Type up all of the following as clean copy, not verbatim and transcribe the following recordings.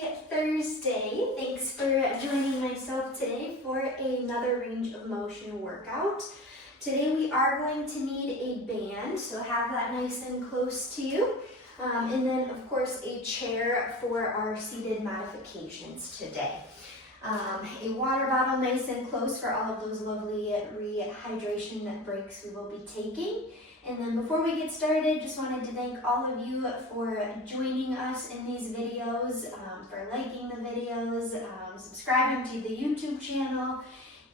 Happy Thursday. Thanks for joining myself today for another range of motion workout. Today we are going to need a band, so have that nice and close to you. And then of course a chair for our seated modifications today. A water bottle nice and close for all of those lovely rehydration breaks we will be taking. And then before we get started, just wanted to thank all of you for joining us in these videos, for liking the videos, subscribing to the YouTube channel,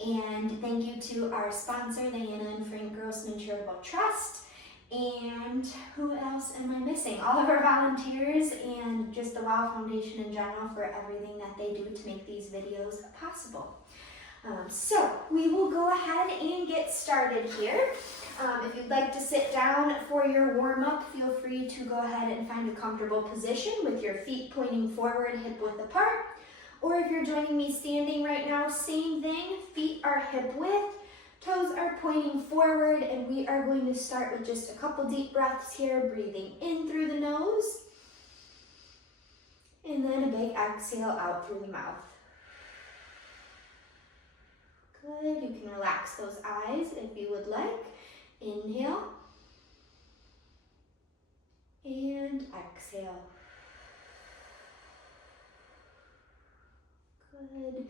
and thank you to our sponsor, the Anna and Frank Grossman Charitable Trust. And who else am I missing? All of our volunteers and just the WOW Foundation in general for everything that they do to make these videos possible. So we will go ahead and get started here. If you'd like to sit down for your warm-up, feel free to go ahead and find a comfortable position with your feet pointing forward, hip width apart. Or if you're joining me standing right now, same thing, feet are hip width, toes are pointing forward, and we are going to start with just a couple deep breaths here, breathing in through the nose, and then a big exhale out through the mouth. Good, you can relax those eyes if you would like. Inhale and exhale. Good.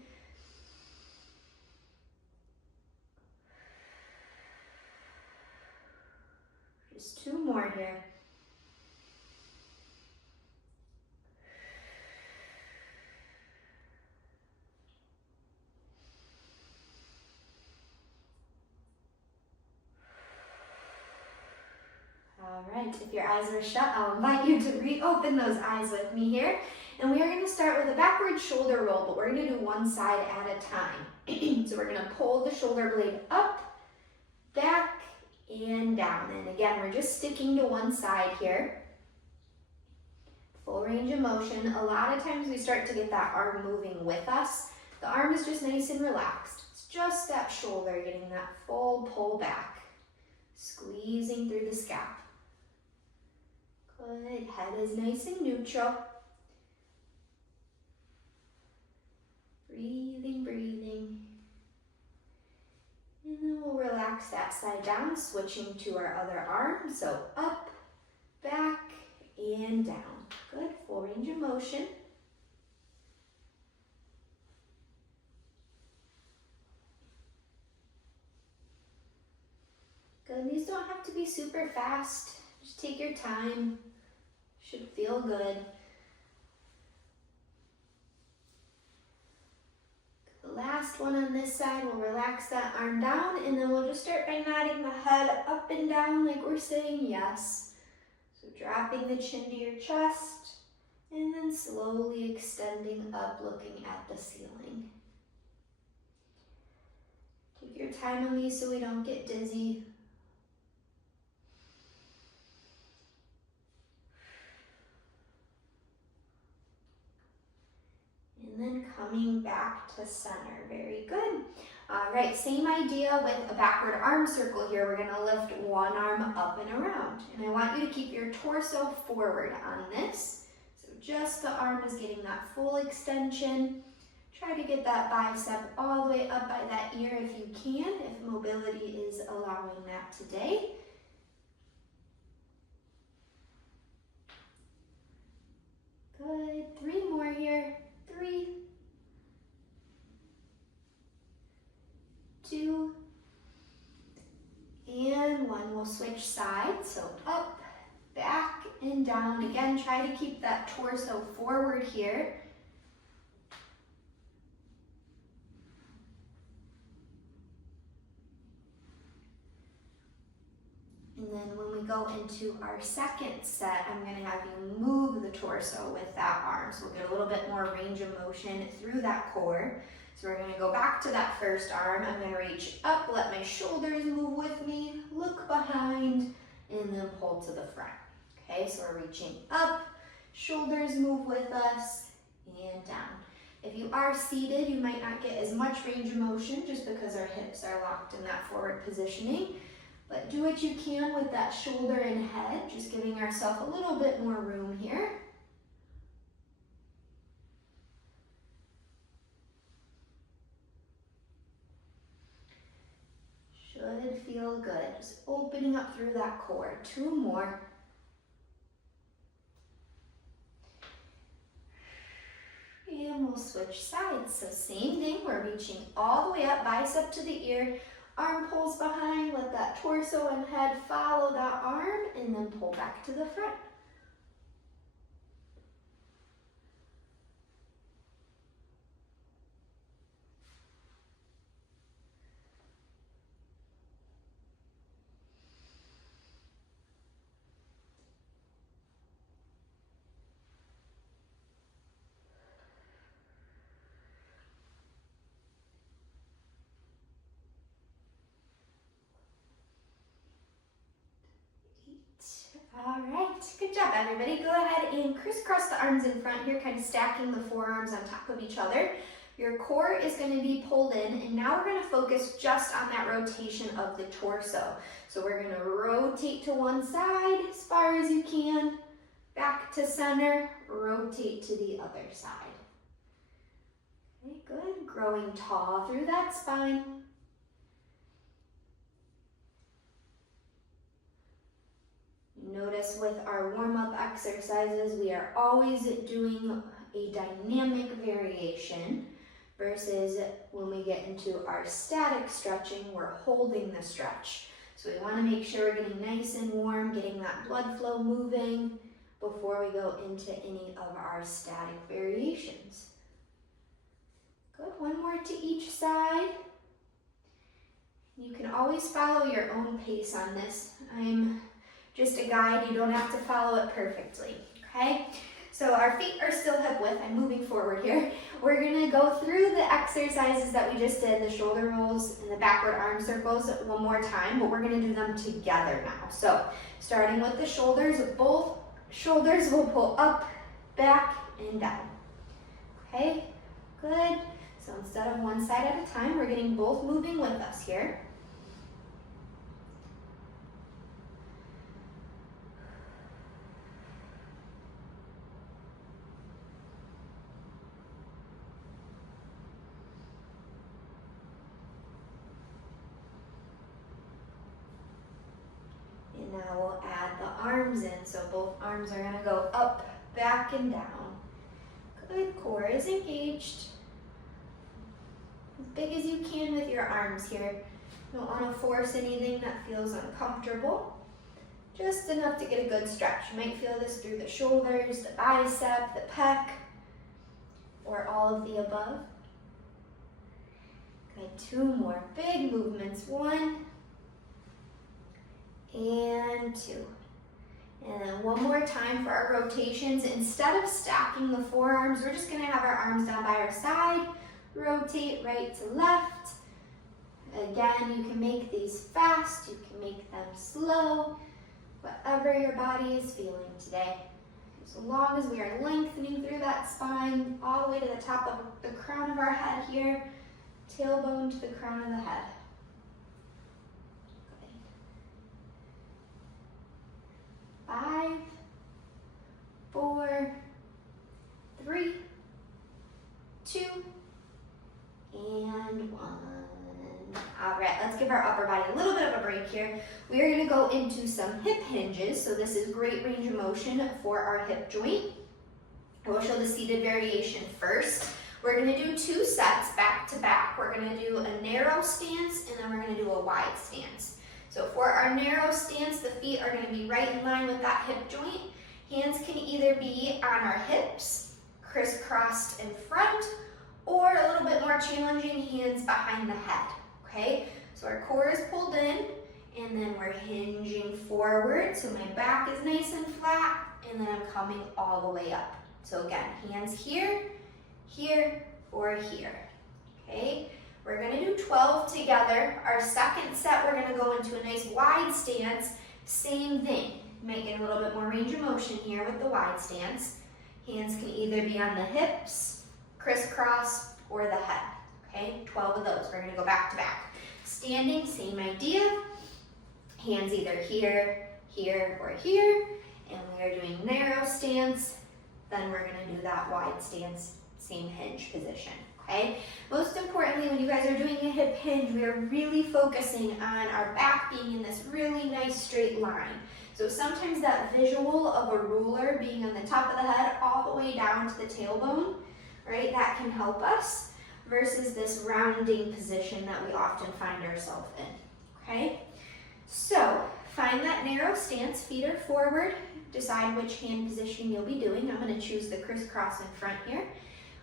Just two more here. All right, if your eyes are shut, I'll invite you to reopen those eyes with me here. And we are going to start with a backward shoulder roll, but we're going to do one side at a time. So we're going to pull the shoulder blade up, back, and down. And again, we're just sticking to one side here. Full range of motion. A lot of times we start to get that arm moving with us. The arm is just nice and relaxed. It's just that shoulder getting that full pull back, squeezing through the scap. Good, head is nice and neutral. Breathing, breathing. And then we'll relax that side down, switching to our other arm. So up, back, and down. Good, full range of motion. Good, these don't have to be super fast. Just take your time. Should feel good. The last one on this side, we'll relax that arm down, and then we'll just start by nodding the head up and down like we're saying yes. So dropping the chin to your chest, and then slowly extending up, looking at the ceiling. Take your time on these so we don't get dizzy. And then coming back to center. Very good. All right, same idea with a backward arm circle here. We're going to lift one arm up and around. And I want you to keep your torso forward on this. So just the arm is getting that full extension. Try to get that bicep all the way up by that ear if you can, if mobility is allowing that today. Good. 3 more here. 3, 2, and 1. We'll switch sides. So up, back, and down. Again, try to keep that torso forward here. And then when we go into our second set, I'm going to have you move the torso with that arm. So we'll get a little bit more range of motion through that core. So we're going to go back to that first arm. I'm going to reach up, let my shoulders move with me, look behind, and then pull to the front. Okay, so we're reaching up, shoulders move with us, and down. If you are seated, you might not get as much range of motion just because our hips are locked in that forward positioning. But do what you can with that shoulder and head, just giving ourselves a little bit more room here. feel good. Just opening up through that core. 2 more. And we'll switch sides. So same thing, we're reaching all the way up, bicep to the ear, arm pulls behind, let that torso and head follow that arm, and then pull back to the front. All right, good job everybody. Go ahead and crisscross the arms in front here, kind of stacking the forearms on top of each other. Your core is going to be pulled in, and now we're going to focus just on that rotation of the torso. So we're going to rotate to one side as far as you can, back to center, rotate to the other side. Okay, good. Growing tall through that spine. Notice with our warm-up exercises, we are always doing a dynamic variation versus when we get into our static stretching, we're holding the stretch. So we want to make sure we're getting nice and warm, getting that blood flow moving before we go into any of our static variations. Good, 1 more to each side. You can always follow your own pace on this. I'm just a guide, you don't have to follow it perfectly, okay? So our feet are still hip width. I'm moving forward here. We're gonna go through the exercises that we just did, the shoulder rolls and the backward arm circles one more time, but we're gonna do them together now. So starting with the shoulders, both shoulders will pull up, back, and down. Okay, good. So instead of one side at a time, we're getting both moving with us here. Now we'll add the arms in, so both arms are gonna go up, back, and down. Good, core is engaged. As big as you can with your arms here. Don't wanna force anything that feels uncomfortable. Just enough to get a good stretch. You might feel this through the shoulders, the bicep, the pec, or all of the above. Good, 2 more big movements. 1, and 2. And then 1 more time for our rotations. Instead of stacking the forearms, we're just gonna have our arms down by our side, rotate right to left. Again, you can make these fast, you can make them slow, whatever your body is feeling today. So long as we are lengthening through that spine, all the way to the top of the crown of our head here, tailbone to the crown of the head. 5, 4, 3, 2, and 1. All right, let's give our upper body a little bit of a break here. We are gonna go into some hip hinges. So this is great range of motion for our hip joint. I will show the seated variation first. We're gonna do 2 sets back to back. We're gonna do a narrow stance, and then we're gonna do a wide stance. So for our narrow stance, the feet are going to be right in line with that hip joint. Hands can either be on our hips, crisscrossed in front, or a little bit more challenging, hands behind the head, okay? So our core is pulled in, and then we're hinging forward. So my back is nice and flat, and then I'm coming all the way up. So again, hands here, here, or here, okay? We're gonna do 12 together. Our second set, we're gonna go into a nice wide stance. Same thing. You might get a little bit more range of motion here with the wide stance. Hands can either be on the hips, crisscross, or the head. Okay, 12 of those. We're gonna go back to back. Standing, same idea. Hands either here, here, or here. And we are doing narrow stance. Then we're gonna do that wide stance, same hinge position. Okay. Most importantly, importantly, when you guys are doing a hip hinge, we are really focusing on our back being in this really nice straight line. So sometimes that visual of a ruler being on the top of the head all the way down to the tailbone, right, that can help us versus this rounding position that we often find ourselves in, okay? So find that narrow stance, feet are forward, decide which hand positioning you'll be doing. I'm gonna choose the crisscross in front here.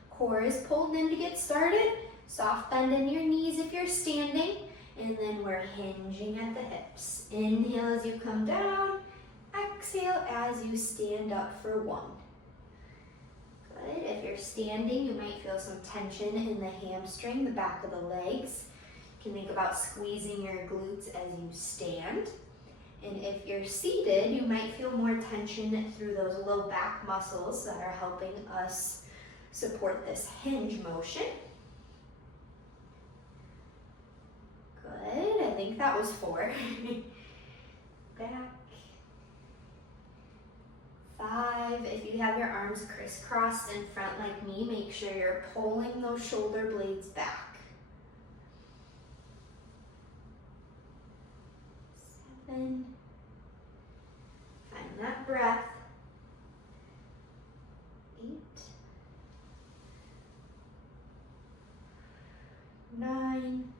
Core is pulled in to get started. Soft bend in your knees if you're standing. And then we're hinging at the hips. Inhale as you come down. Exhale as you stand up for one. Good. If you're standing, you might feel some tension in the hamstring, the back of the legs. You can think about squeezing your glutes as you stand. And if you're seated, you might feel more tension through those low back muscles that are helping us support this hinge motion. Good, I think that was 4. Back. 5, if you have your arms crisscrossed in front like me, make sure you're pulling those shoulder blades back. 7, find that breath. 8, 9,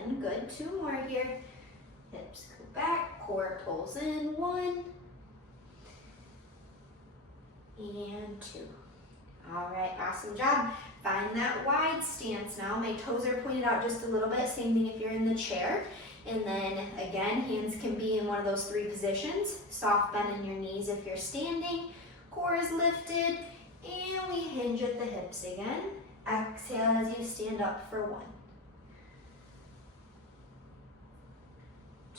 10, good, 2 more here. Hips go back, core pulls in, 1, and 2. All right, awesome job. Find that wide stance now. My toes are pointed out just a little bit, same thing if you're in the chair. And then again, hands can be in one of those 3 positions. Soft bend in your knees if you're standing, core is lifted, and we hinge at the hips again. Exhale as you stand up for 1.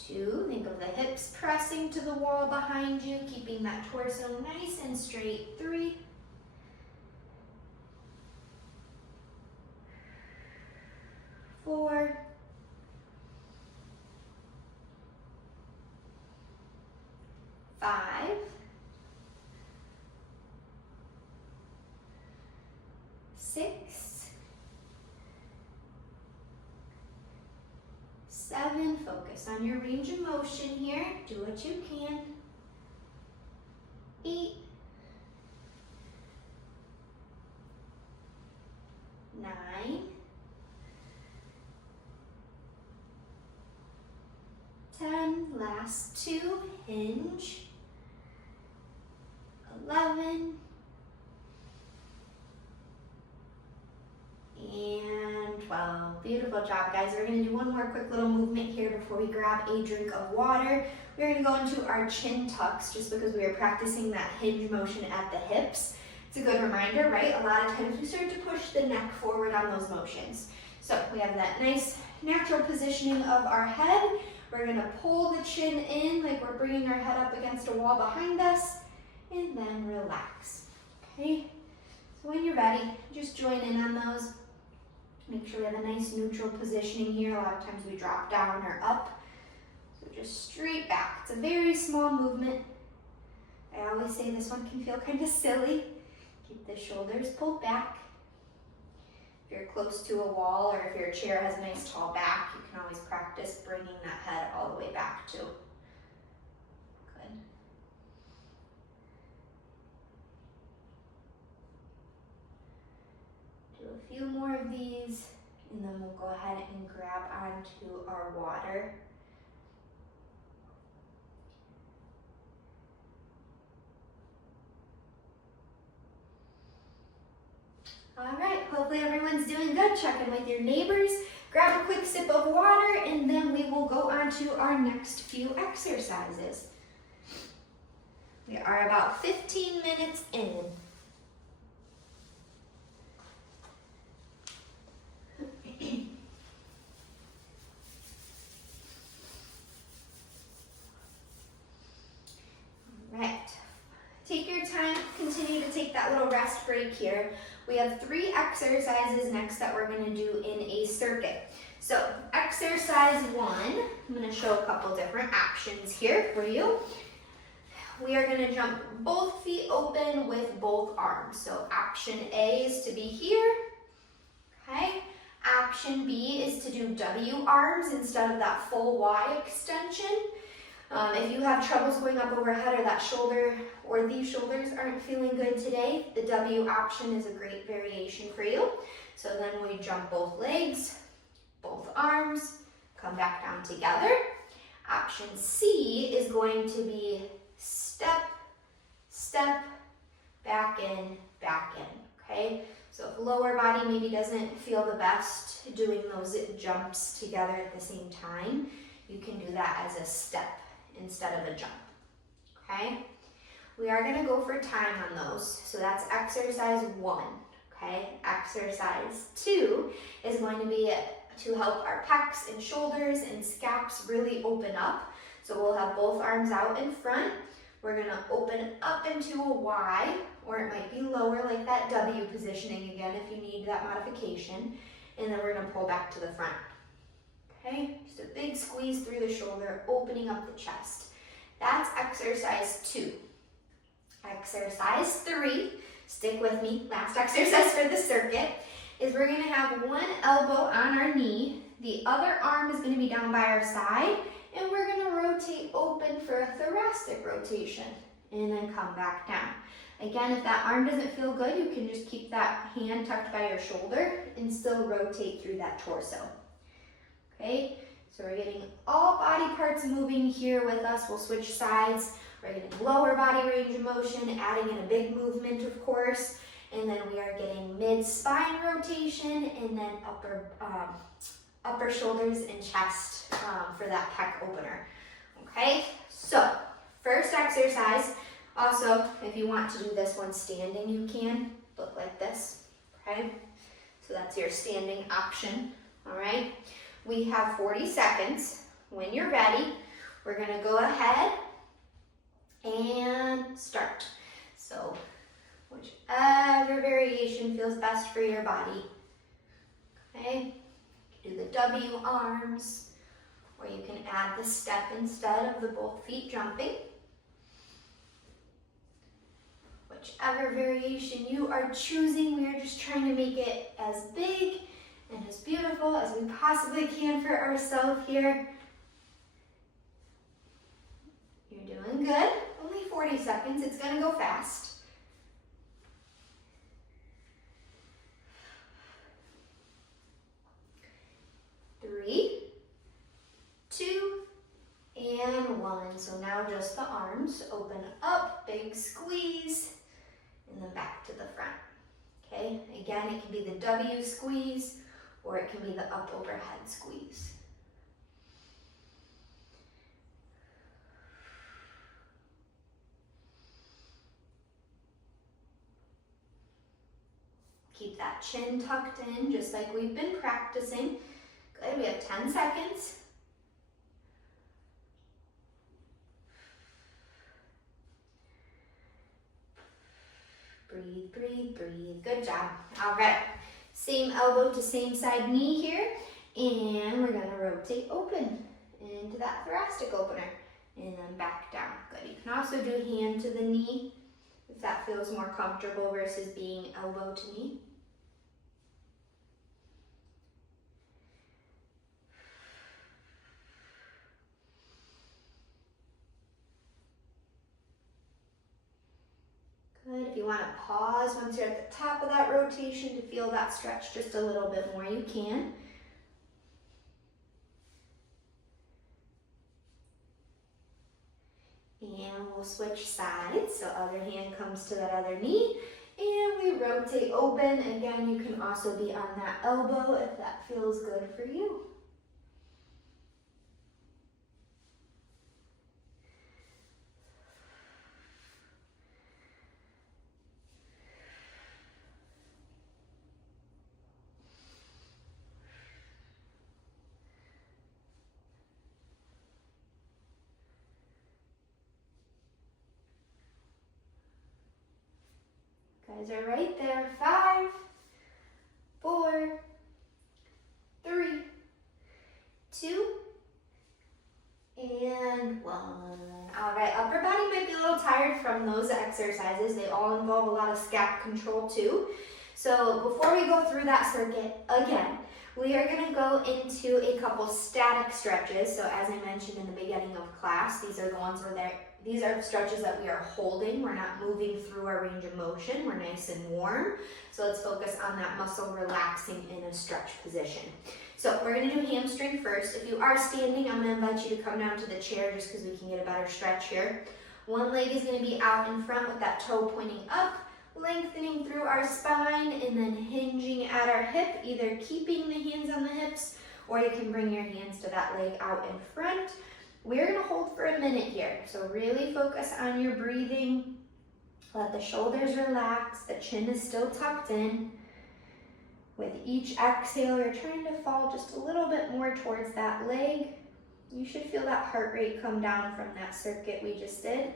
2, think of the hips pressing to the wall behind you, keeping that torso nice and straight. 3, 4, 5, 6, 7, focus on your range of motion here, do what you can. 8, 9, 10, last 2, hinge. 11, and 12. Beautiful job, guys. We're going to do one more quick little movement here before we grab a drink of water. We're going to go into our chin tucks just because we are practicing that hinge motion at the hips. It's a good reminder, right? A lot of times we start to push the neck forward on those motions. So we have that nice natural positioning of our head. We're going to pull the chin in like we're bringing our head up against a wall behind us, and then relax, okay? So when you're ready, just join in on those. Make sure we have a nice neutral positioning here. A lot of times we drop down or up. So just straight back. It's a very small movement. I always say this one can feel kind of silly. Keep the shoulders pulled back. If you're close to a wall or if your chair has a nice tall back, you can always practice bringing that head all the way back too. Good. Do a few more of these, and then we'll go ahead and grab onto our water. All right, hopefully everyone's doing good. Check in with your neighbors, grab a quick sip of water, and then we will go on to our next few exercises. We are about 15 minutes in. Right, take your time, continue to take that little rest break here. We have 3 exercises next that we're going to do in a circuit. So exercise 1, I'm going to show a couple different options here for you. we are gonna jump both feet open with both arms. So option A is to be here, okay? Option B is to do W arms instead of that full Y extension. If you have troubles going up overhead or that shoulder or these shoulders aren't feeling good today, the W option is a great variation for you. So then we jump both legs, both arms, come back down together. Option C is going to be step, step, back in, okay? So if lower body maybe doesn't feel the best doing those jumps together at the same time, you can do that as a step instead of a jump, okay? We are gonna go for time on those. So that's exercise 1, okay? Exercise 2 is going to be to help our pecs and shoulders and scaps really open up. So we'll have both arms out in front. We're gonna open up into a Y, or it might be lower like that W positioning again if you need that modification. And then we're gonna pull back to the front. Okay, just a big squeeze through the shoulder, opening up the chest. That's exercise 2. Exercise 3, stick with me, last exercise for the circuit, is we're gonna have one elbow on our knee, the other arm is gonna be down by our side, and we're gonna rotate open for a thoracic rotation, and then come back down. Again, if that arm doesn't feel good, you can just keep that hand tucked by your shoulder and still rotate through that torso. Okay, so we're getting all body parts moving here with us. We'll switch sides. We're getting lower body range of motion, adding in a big movement, of course. And then we are getting mid-spine rotation and then upper shoulders and chest for that pec opener. Okay, so first exercise. Also, if you want to do this one standing, you can look like this. Okay, so that's your standing option. All right. We have 40 seconds. When you're ready, we're gonna go ahead and start. So whichever variation feels best for your body. Okay, you can do the W arms, or you can add the step instead of the both feet jumping. Whichever variation you are choosing, we are just trying to make it as big and as beautiful as we possibly can for ourselves here. You're doing good. Only 40 seconds. It's going to go fast. 3, 2, and 1. So now just the arms. Open up, big squeeze, and then back to the front. Okay, again, it can be the W squeeze, or it can be the up overhead squeeze. Keep that chin tucked in, just like we've been practicing. Good, we have 10 seconds. Breathe, breathe, breathe. Good job. All right. Same elbow to same side knee here. And we're going to rotate open into that thoracic opener. And then back down. Good. You can also do hand to the knee if that feels more comfortable versus being elbow to knee. Good. If you want to pause once you're at the top of that rotation to feel that stretch just a little bit more, you can. And we'll switch sides. So other hand comes to that other knee. And we rotate open. Again, you can also be on that elbow if that feels good for you. Guys are right there. 5, 4, 3, 2, and 1. All right, upper body might be a little tired. inspired from those exercises. They all involve a lot of scap control too. So before we go through that circuit again, we are going to go into a couple static stretches. So as I mentioned in the beginning of class, these are the ones where these are stretches that we are holding. We're not moving through our range of motion. We're nice and warm. So let's focus on that muscle relaxing in a stretch position. So we're going to do hamstring first. If you are standing, I'm going to invite you to come down to the chair just because we can get a better stretch here. One leg is going to be out in front with that toe pointing up, lengthening through our spine, and then hinging at our hip, either keeping the hands on the hips, or you can bring your hands to that leg out in front. We're going to hold for a minute here. So really focus on your breathing. Let the shoulders relax. The chin is still tucked in. With each exhale, you're trying to fall just a little bit more towards that leg. You should feel that heart rate come down from that circuit we just did.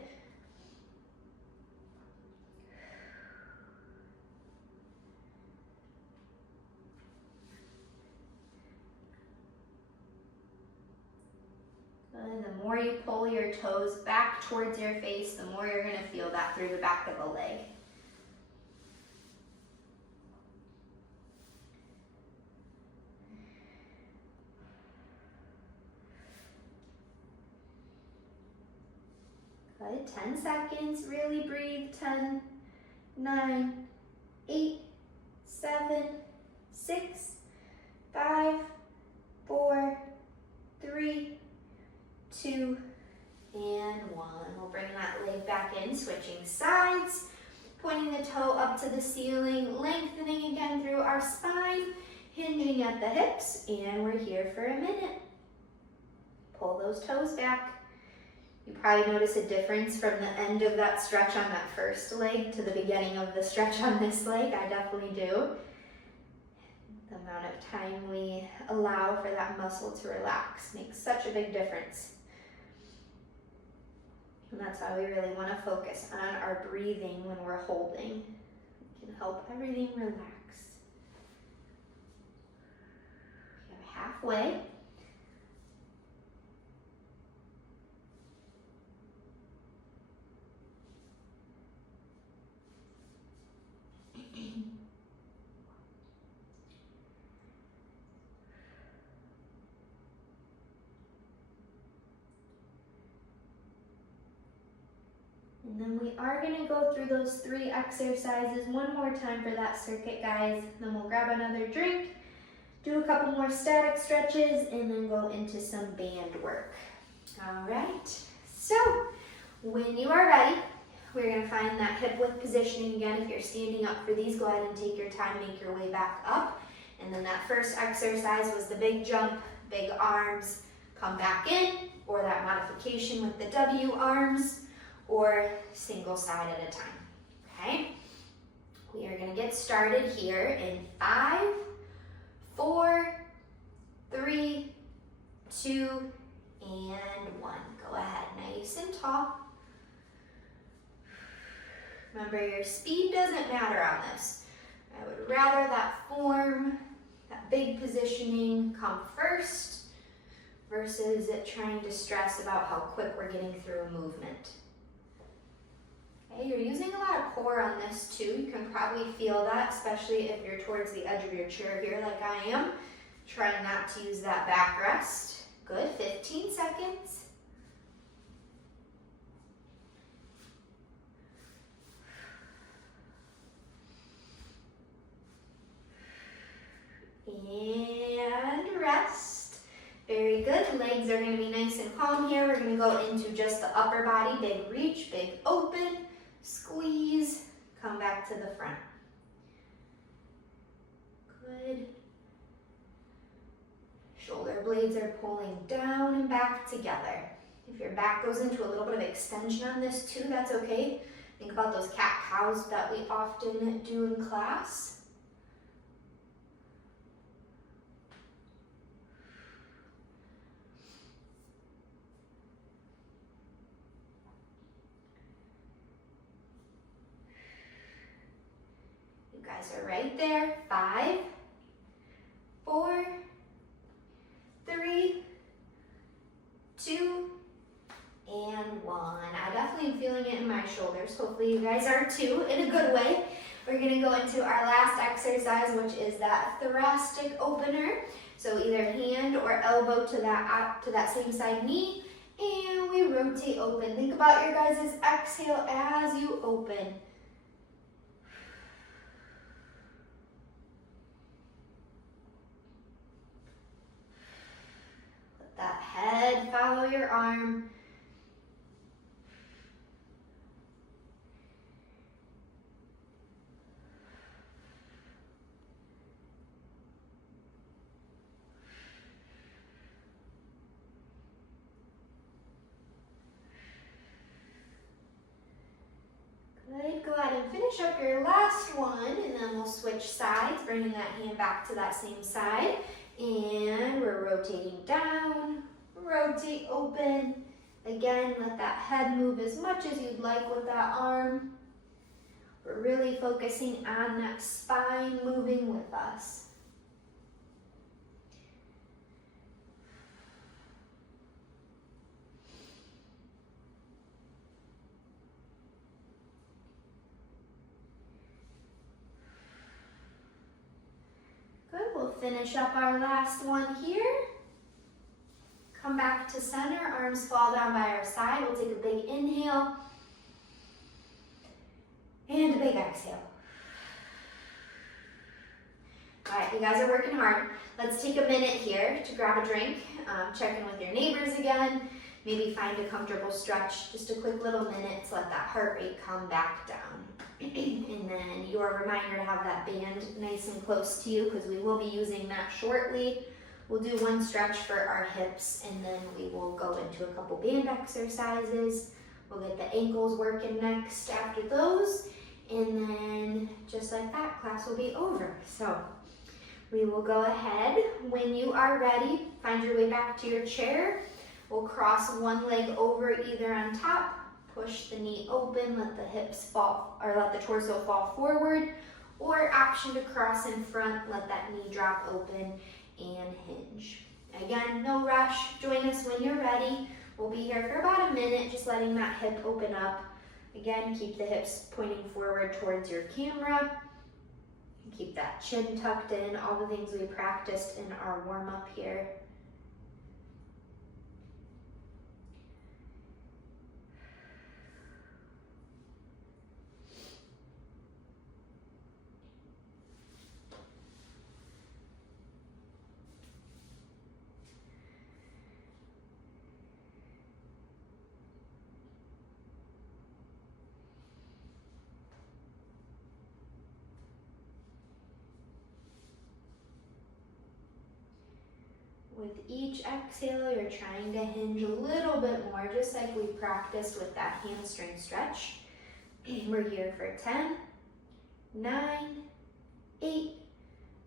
And the more you pull your toes back towards your face, the more you're going to feel that through the back of the leg. Good. 10 seconds. Really breathe. 10, 9, 8, 7, 6, 5, 4, 3, 2, and 1. We'll bring that leg back in, switching sides, pointing the toe up to the ceiling, lengthening again through our spine, hinging at the hips, and we're here for a minute. Pull those toes back. You probably notice a difference from the end of that stretch on that first leg to the beginning of the stretch on this leg. I definitely do. The amount of time we allow for that muscle to relax makes such a big difference. And that's why we really want to focus on our breathing when we're holding. It can help everything relax. You're halfway. And then we are going to go through those 3 exercises one more time for that circuit, guys. Then we'll grab another drink, do a couple more static stretches, and then go into some band work. All right, so when you are ready, we're going to find that hip width positioning again. If you're standing up for these, go ahead and take your time, make your way back up. And then that first exercise was the big jump, big arms, come back in, or that modification with the W arms, or single side at a time, okay? We are gonna get started here in 5, 4, 3, 2, and 1. Go ahead, nice and tall. Remember, your speed doesn't matter on this. I would rather that form, that big positioning come first versus it trying to stress about how quick we're getting through a movement. Okay, you're using a lot of core on this too. You can probably feel that, especially if you're towards the edge of your chair here like I am. Try not to use that backrest. Good, 15 seconds. And rest. Very good. Legs are going to be nice and calm here. We're going to go into just the upper body. Big reach, big open, squeeze, come back to the front. Good. Shoulder blades are pulling down and back together. If your back goes into a little bit of extension on this too, that's okay. Think about those cat-cows that we often do in class. Guys are right there. 5, 4, 3, 2, and 1. I definitely am feeling it in my shoulders. Hopefully you guys are too, in a good way. We're gonna go into our last exercise, which is that thoracic opener. So either hand or elbow to that same side knee, and we rotate open. Think about your guys' exhale as you open. Let that head follow your arm. Good, go ahead and finish up your last one, and then we'll switch sides, bringing that hand back to that same side. And we're rotating down, rotate open. Again, let that head move as much as you'd like with that arm. We're really focusing on that spine moving with us. Good, we'll finish up our last one here. Come back to center, arms fall down by our side. We'll take a big inhale and a big exhale. All right, you guys are working hard. Let's take a minute here to grab a drink, check in with your neighbors again, maybe find a comfortable stretch, just a quick little minute to let that heart rate come back down. And then your reminder to have that band nice and close to you, because we will be using that shortly. We'll do one stretch for our hips, and then we will go into a couple band exercises. We'll get the ankles working next after those, and then just like that, class will be over. So we will go ahead. When you are ready, find your way back to your chair. We'll cross one leg over either on top, push the knee open, let the hips fall, or let the torso fall forward, or option to cross in front, let that knee drop open and hinge. Again, no rush. Join us when you're ready. We'll be here for about a minute, just letting that hip open up. Again, keep the hips pointing forward towards your camera. Keep that chin tucked in, all the things we practiced in our warm-up here. With each exhale, you're trying to hinge a little bit more, just like we practiced with that hamstring stretch. We're here for 10, 9, 8,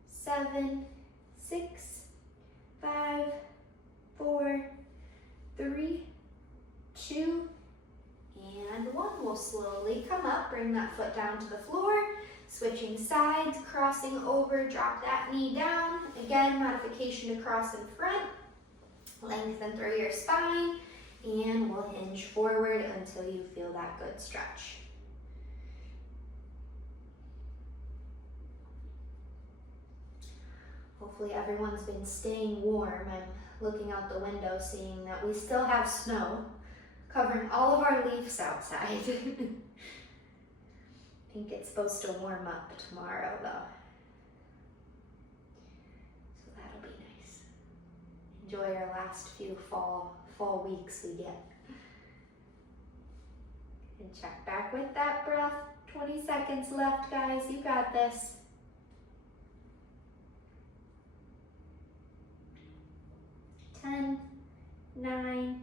7, 6, 5, 4, 3, 2, and 1. We'll slowly come up, bring that foot down to the floor. Switching sides, crossing over, drop that knee down. Again, modification to cross in front. Lengthen through your spine, and we'll hinge forward until you feel that good stretch. Hopefully everyone's been staying warm. I'm looking out the window, seeing that we still have snow covering all of our leaves outside. I think it's supposed to warm up tomorrow though. So that'll be nice. Enjoy our last few fall weeks we get. And check back with that breath. 20 seconds left, guys. You got this. 10, 9,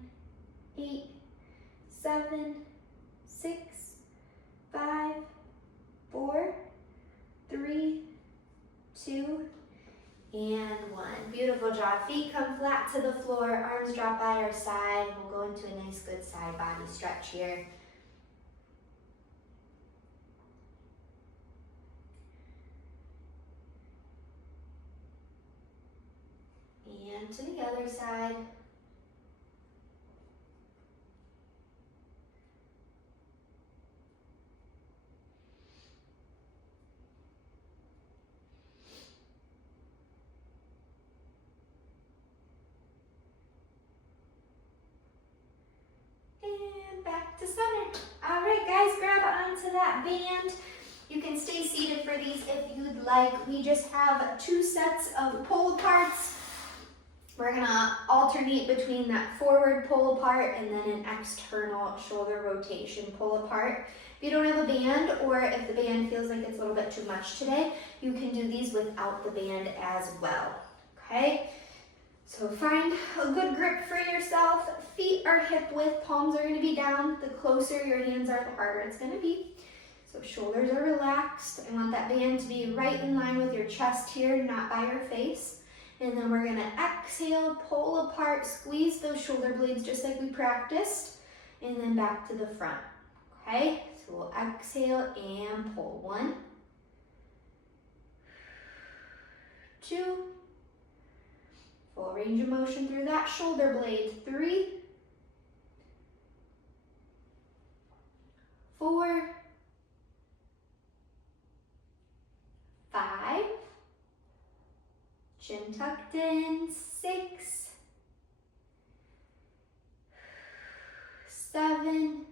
8, 7, 6, 5, 4, 3, 2, and 1. Beautiful job. Feet come flat to the floor, arms drop by our side. We'll go into a nice good side body stretch here. And to the other side. back to center. All right, guys, grab onto that band. You can stay seated for these if you'd like. We just have 2 sets of pull aparts. We're gonna alternate between that forward pull apart and then an external shoulder rotation pull apart. If you don't have a band, or if the band feels like it's a little bit too much today, you can do these without the band as well, okay? So find a good grip for yourself. Feet are hip width, palms are gonna be down. The closer your hands are, the harder it's gonna be. So shoulders are relaxed. I want that band to be right in line with your chest here, not by your face. And then we're gonna exhale, pull apart, squeeze those shoulder blades just like we practiced, and then back to the front, okay? So we'll exhale and pull. 1, 2, full range of motion through that shoulder blade. 3, 4, 5, chin tucked in. 6, 7,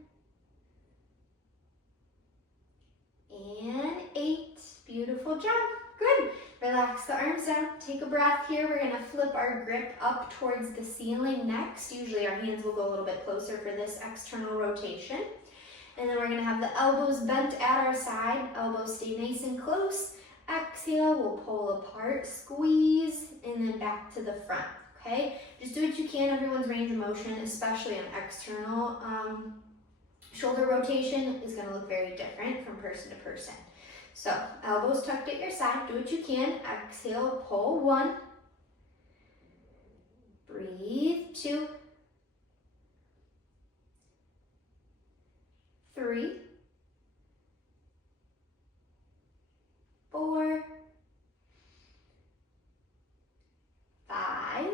and 8. Beautiful job. Good. Relax the arms down. Take a breath here. We're going to flip our grip up towards the ceiling next. Usually our hands will go a little bit closer for this external rotation. And then we're going to have the elbows bent at our side. Elbows stay nice and close. Exhale, we'll pull apart, squeeze, and then back to the front, okay? Just do what you can. Everyone's range of motion, especially an external shoulder rotation, is gonna look very different from person to person. So, elbows tucked at your side, do what you can. Exhale, pull. 1, breathe. 2, 3, 4, 5,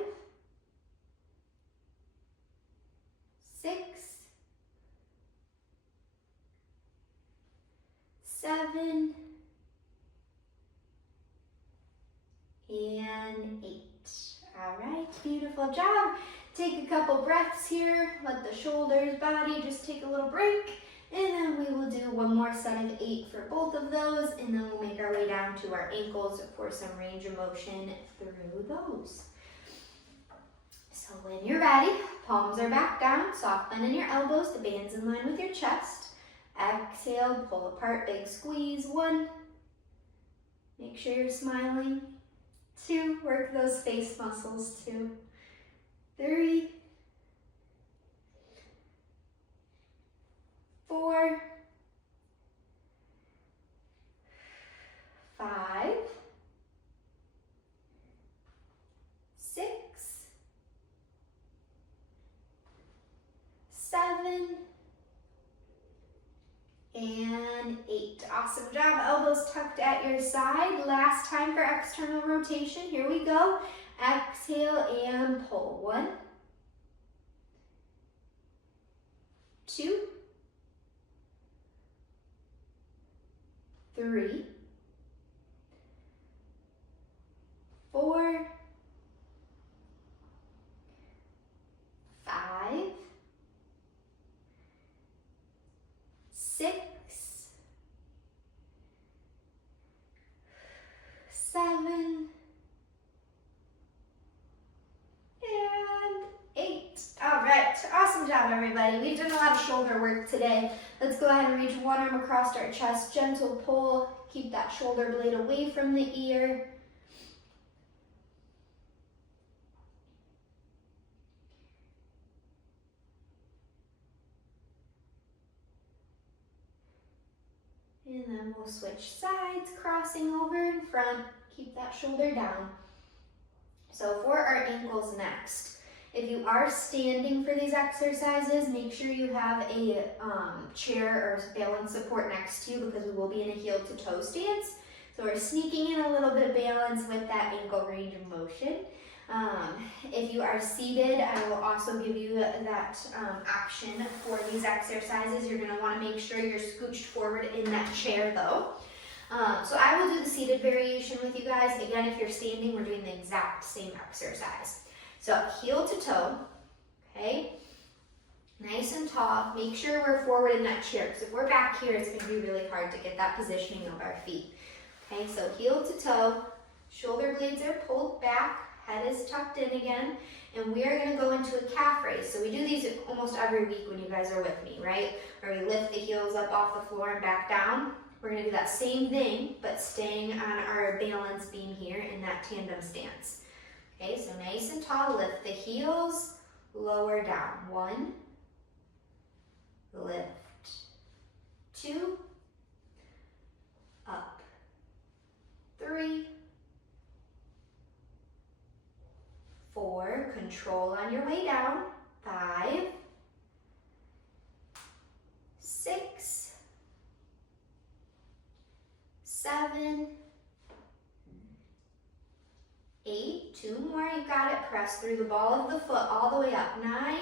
6, 7, and 8. All right, beautiful job. Take a couple breaths here. Let the shoulders, body just take a little break. And then we will do one more set of 8 for both of those, and then we'll make our way down to our ankles for some range of motion through those. So when you're ready, palms are back down, soft bend in your elbows, the band's in line with your chest. Exhale, pull apart, big squeeze. 1, make sure you're smiling. 2, work those face muscles. 2, 3, 4, 5, 6, 7, and 8. Awesome job. Elbows tucked at your side. Last time for external rotation. Here we go. Exhale and pull. 1, 2, 3, 4, 5, 6, 7, and 8. All right, awesome job, everybody. We've done a lot of shoulder work today. Let's go ahead and reach one arm across our chest, gentle pull. Keep that shoulder blade away from the ear. And then we'll switch sides, crossing over in front. Keep that shoulder down. So for our ankles next, if you are standing for these exercises, make sure you have a chair or balance support next to you, because we will be in a heel to toe stance. So we're sneaking in a little bit of balance with that ankle range of motion. If you are seated, I will also give you that option for these exercises. You're going to want to make sure you're scooched forward in that chair though. So I will do the seated variation with you guys. Again, if you're standing, we're doing the exact same exercise. So heel to toe, okay? Nice and tall. Make sure we're forward in that chair, because if we're back here, it's going to be really hard to get that positioning of our feet. Okay, so heel to toe, shoulder blades are pulled back, head is tucked in again, and we are going to go into a calf raise. So we do these almost every week when you guys are with me, right? Where we lift the heels up off the floor and back down. We're going to do that same thing, but staying on our balance beam here in that tandem stance. Okay, so nice and tall, lift the heels, lower down. 1, lift, 2, up, 3, 4, control on your way down, 5, 6, 7, 8, 2 more, you got it, press through the ball of the foot all the way up, 9,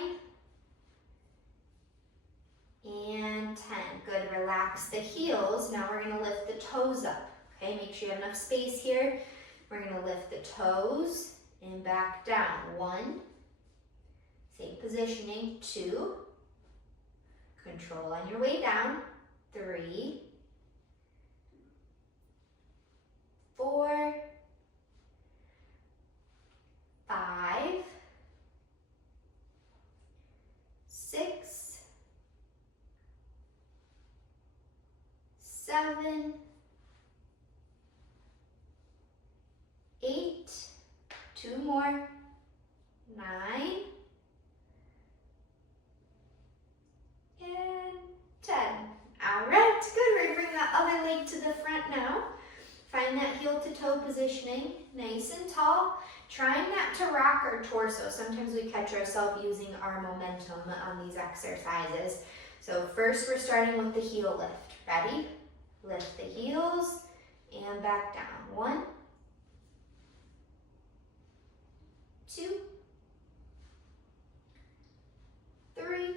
and 10, good, relax the heels. Now we're gonna lift the toes up, okay, make sure you have enough space here. We're gonna lift the toes and back down, 1, same positioning, 2, control on your way down, 3, 4, 5, 6, 7, 8, 2 more, 9, and 10. All right, good. We're gonna bring that other leg to the front now. Find that heel to toe positioning, nice and tall. Trying not to rock our torso. Sometimes we catch ourselves using our momentum on these exercises. So first we're starting with the heel lift. Ready? Lift the heels and back down. 1, 2, 3,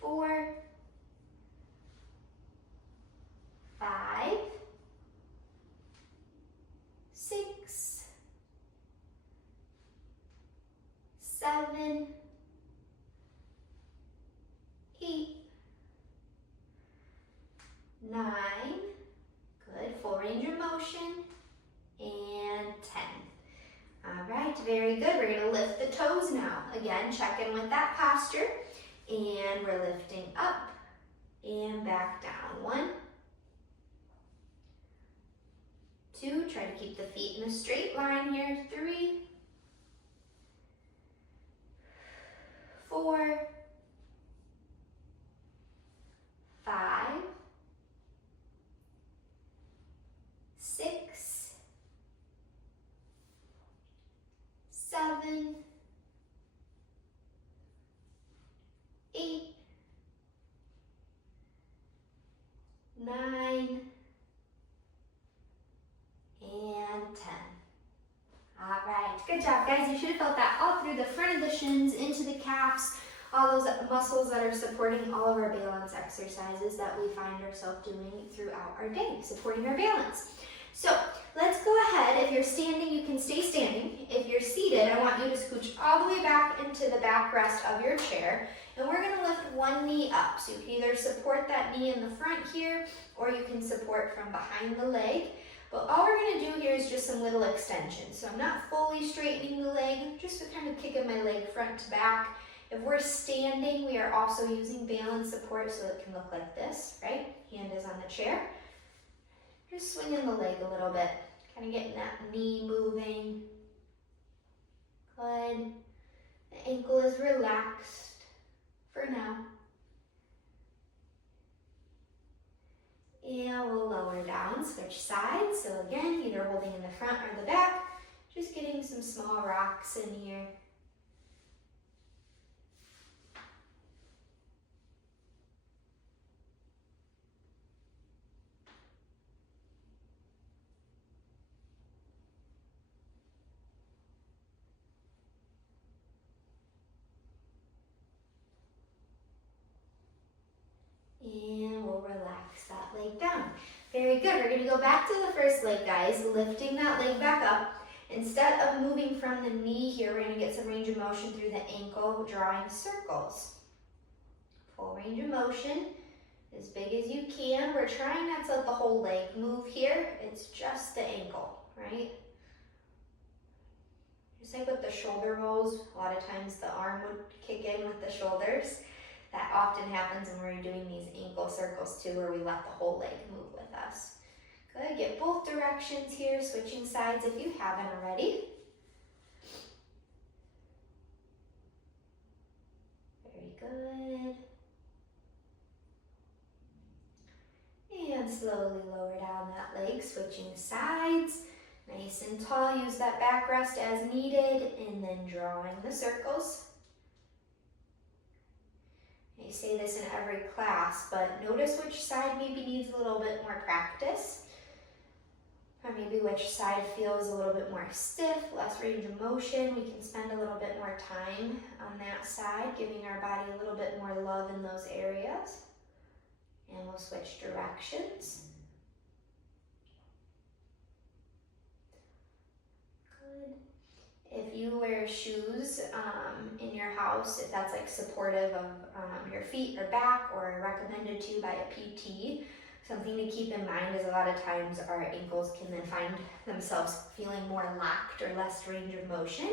4, 5, 6, 7, 8, 9, good, full range of motion, and 10. All right, very good. We're gonna lift the toes now. Again, check in with that posture, and we're lifting up and back down. 1, 2, try to keep the feet in a straight line here. 3, 4, 5, 6, 7, 8, 9, and 10. All right, good job, guys. You should have felt that all through the front of the shins, into the calves, all those muscles that are supporting all of our balance exercises that we find ourselves doing throughout our day, supporting our balance. So let's go ahead. If you're standing, you can stay standing. If you're seated, I want you to scooch all the way back into the backrest of your chair, and we're gonna lift one knee up. So you can either support that knee in the front here, or you can support from behind the leg. But all we're gonna do here is just some little extensions. So I'm not fully straightening the leg, just kind of kicking my leg front to back. If we're standing, we are also using balance support so it can look like this, right? Hand is on the chair. Just swinging the leg a little bit, kind of getting that knee moving. Good. The ankle is relaxed for now. And we'll lower down, switch sides. So again, either holding in the front or the back, just getting some small rocks in here. And we'll relax that leg down. Very good. We're going to go back to the first leg, guys, lifting that leg back up. Instead of moving from the knee here, we're going to get some range of motion through the ankle, drawing circles. Full range of motion, as big as you can. We're trying not to let the whole leg move here. It's just the ankle, right? Just like with the shoulder rolls, a lot of times the arm would kick in with the shoulders. That often happens when we're doing these ankle circles too, where we let the whole leg move with us. Good, get both directions here, switching sides if you haven't already. Very good. And slowly lower down that leg, switching sides. Nice and tall, use that backrest as needed, and then drawing the circles. I say this in every class, but notice which side maybe needs a little bit more practice, or maybe which side feels a little bit more stiff, less range of motion. We can spend a little bit more time on that side, giving our body a little bit more love in those areas. And we'll switch directions. Good. If you wear shoes in your house, if that's like supportive of your feet or back or recommended to you by a PT, something to keep in mind is a lot of times our ankles can then find themselves feeling more locked or less range of motion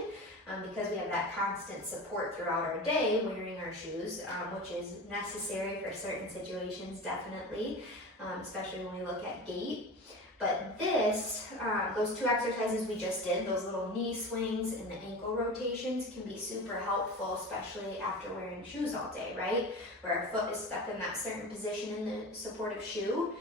because we have that constant support throughout our day wearing our shoes, which is necessary for certain situations, definitely, especially when we look at gait. But this, those two exercises we just did, those little knee swings and the ankle rotations can be super helpful, especially after wearing shoes all day, right? Where our foot is stuck in that certain position in the supportive shoe.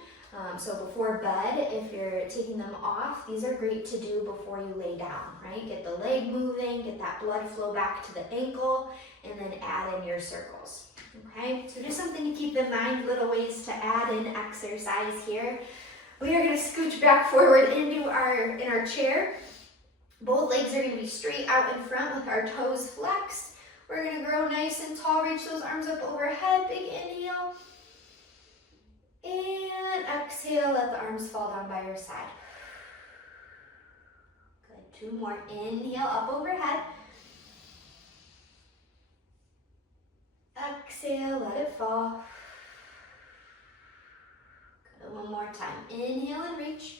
So before bed, if you're taking them off, these are great to do before you lay down, right? Get the leg moving, get that blood flow back to the ankle, and then add in your circles, okay? So just something to keep in mind, little ways to add in exercise here. We are going to scooch back forward into in our chair. Both legs are going to be straight out in front with our toes flexed. We're going to grow nice and tall. Reach those arms up overhead. Big inhale. And exhale. Let the arms fall down by your side. Good. Two more. Inhale up overhead. Exhale. Let it fall. One more time. Inhale and reach.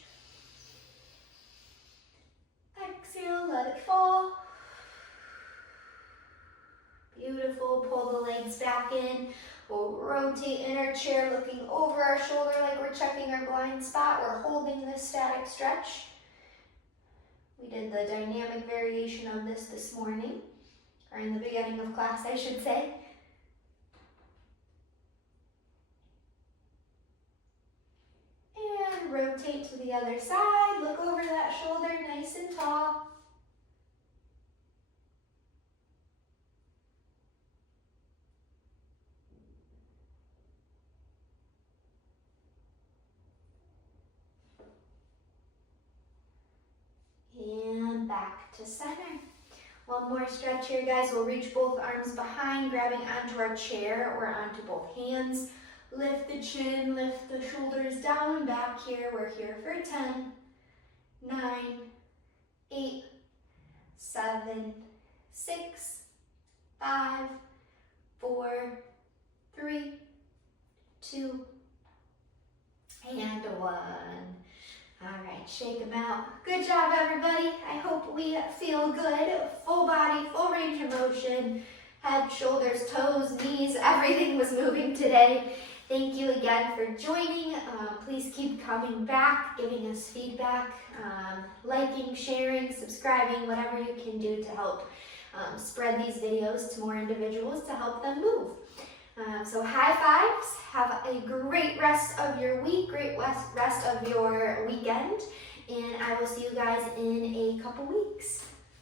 Exhale, let it fall. Beautiful. Pull the legs back in. We'll rotate in our chair, looking over our shoulder like we're checking our blind spot. We're holding this static stretch. We did the dynamic variation of this morning, or in the beginning of class, I should say. And rotate to the other side. Look over that shoulder, nice and tall. And back to center. One more stretch here, guys. We'll reach both arms behind, grabbing onto our chair or onto both hands. Lift the chin, lift the shoulders down and back here. We're here for 10, 9, 8, 7, 6, 5, 4, 3, 2, and 1. All right, shake them out. Good job, everybody. I hope we feel good. Full body, full range of motion. Head, shoulders, toes, knees, everything was moving today. Thank you again for joining. Please keep coming back, giving us feedback, liking, sharing, subscribing, whatever you can do to help spread these videos to more individuals to help them move. So high fives. Have a great rest of your week, great rest of your weekend, and I will see you guys in a couple weeks.